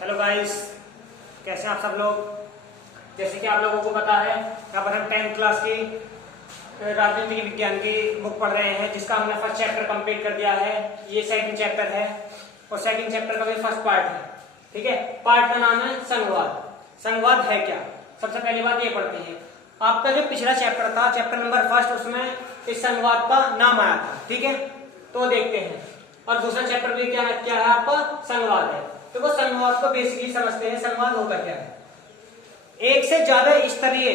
Hello guys, कैसे हैं आप सब लोग। जैसे कि आप लोगों को पता है, यहाँ पर हम 10th क्लास की राजनीतिक विज्ञान की बुक पढ़ रहे हैं, जिसका हमने फर्स्ट चैप्टर कंप्लीट कर दिया है। ये सेकंड चैप्टर है और सेकंड चैप्टर का भी फर्स्ट पार्ट है। ठीक है, पार्ट का नाम है संघवाद। संघवाद है क्या, सबसे पहली बात ये पढ़ते हैं। आपका जो पिछला चैप्टर था, चैप्टर नंबर फर्स्ट, उसमें इस संघवाद का नाम आया था। ठीक है, तो देखते हैं। और दूसरा चैप्टर भी क्या है आपका, संघवाद है। तो वो संघवाद को बेसिकली समझते हैं। संघवाद होता क्या है? एक से ज्यादा स्तरीय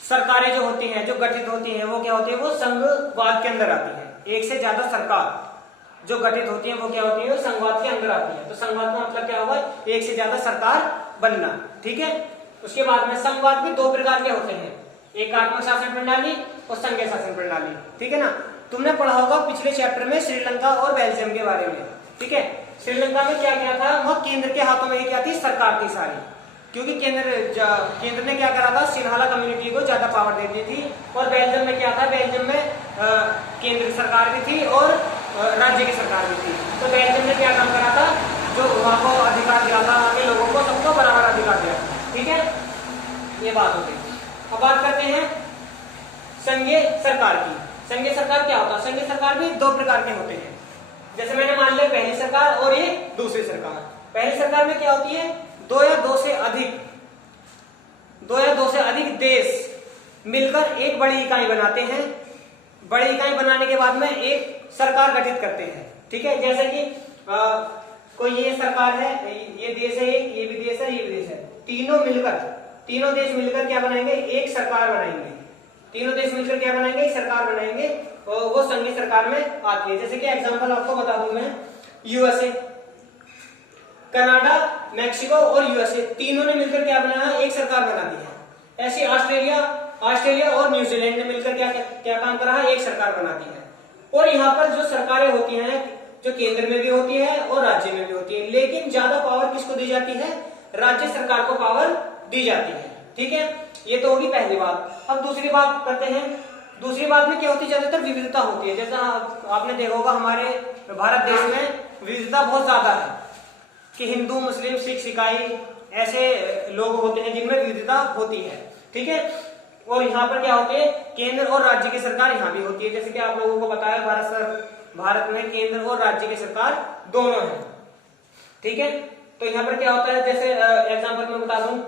सरकारें जो होती हैं, जो गठित होती हैं, वो क्या होती है, वो संघवाद के अंदर आती है। एक से ज्यादा सरकार जो गठित होती है, वो क्या होती है, वो संघवाद के अंदर आती है। तो संघवाद का मतलब क्या होगा, एक से ज्यादा सरकार बनना। ठीक है, उसके बाद में संघवाद भी दो प्रकार के होते हैं, एकात्मक शासन प्रणाली और संघीय शासन प्रणाली। ठीक है ना, तुमने पढ़ा होगा पिछले चैप्टर में श्रीलंका और बेल्जियम के बारे में। ठीक है, श्रीलंका में क्या था, वह केंद्र के हाथों में ही क्या थी, सरकार थी सारी। क्योंकि केंद्र ने क्या करा था, सिन्हाला कम्युनिटी को ज्यादा पावर दे दी थी। और बेल्जियम में क्या था, बेल्जियम में केंद्र सरकार भी थी और राज्य की सरकार भी थी। तो बेल्जियम ने क्या काम करा था, जो वहां को अधिकार दिया था, वहां के लोगों को सबको बराबर अधिकार दिया। ठीक है, ये बात हो गई। अब बात करते हैं संघीय सरकार की। संघीय सरकार क्या होता है? संघीय सरकार भी दो प्रकार के होते हैं। जैसे मैंने मान लिया पहली सरकार और ये दूसरी सरकार। पहली सरकार में क्या होती है, दो या दो से अधिक देश मिलकर एक बड़ी इकाई बनाते हैं। बड़ी इकाई बनाने के बाद में एक सरकार गठित करते हैं। ठीक है, जैसे कि कोई ये सरकार है, ये देश है, ये भी देश है, ये भी देश है। तीनों देश मिलकर क्या बनाएंगे, एक सरकार बनाएंगे। तीनों देश मिलकर क्या बनाएंगे, एक सरकार बनाएंगे, और वो संघीय सरकार में आती है। जैसे कि एग्जांपल आपको बता दूं मैं, यूएसए, कनाडा, मैक्सिको और यूएसए तीनों ने मिलकर क्या बनाया, एक सरकार बना दी है। ऐसे ऑस्ट्रेलिया और न्यूजीलैंड ने मिलकर क्या काम करा है, एक सरकार बना दी है। और यहाँ पर जो सरकारें होती हैं, जो केंद्र में भी होती है और राज्य में भी होती है, लेकिन ज्यादा पावर किसको दी जाती है, राज्य सरकार को पावर दी जाती है। ठीक है, ये तो होगी पहली बात। अब दूसरी बात करते हैं। दूसरी बात में क्या होती है, ज्यादातर विविधता होती है। जैसा आपने देखा होगा, हमारे भारत देश में विविधता बहुत ज्यादा है कि हिंदू, मुस्लिम, सिख, ईसाई ऐसे लोग होते हैं जिनमें विविधता होती है। ठीक है, और यहाँ पर क्या होते हैं, केंद्र और राज्य की सरकार यहाँ भी होती है। जैसे कि आप लोगों को बताया, भारत में केंद्र और राज्य की सरकार दोनों है। ठीक है, तो यहाँ पर क्या होता है, जैसे एग्जाम्पल में बता दूं,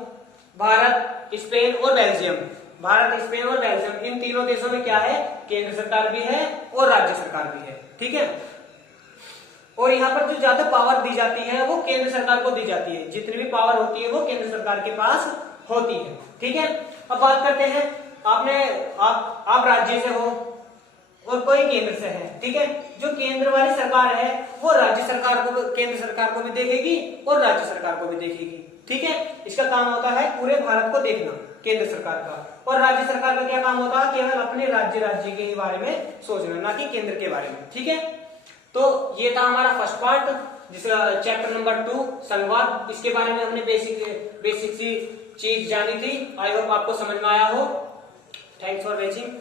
भारत, स्पेन और बेल्जियम। भारत, स्पेन और बेल्जियम, इन तीनों देशों में क्या है, केंद्र सरकार भी है और राज्य सरकार भी है। ठीक है, और यहाँ पर जो ज्यादा पावर दी जाती है वो केंद्र सरकार को दी जाती है। जितनी भी पावर होती है वो केंद्र सरकार के पास होती है। ठीक है, अब बात करते हैं, आप राज्य से हो और कोई केंद्र से है। ठीक है, जो केंद्र वाली सरकार है वो राज्य सरकार को, केंद्र सरकार को भी देखेगी और राज्य सरकार को भी देखेगी। ठीक है, इसका काम होता है पूरे भारत को देखना, केंद्र सरकार का। और राज्य सरकार का क्या काम होता है, केवल अपने राज्य के ही बारे में सोचना, ना कि केंद्र के बारे में। ठीक है, तो ये था हमारा फर्स्ट पार्ट, जिसका चैप्टर नंबर 2 संघवाद। इसके बारे में हमने बेसिक सी चीज जानी थी। आई होप आपको समझ में आया हो। Thanks for watching.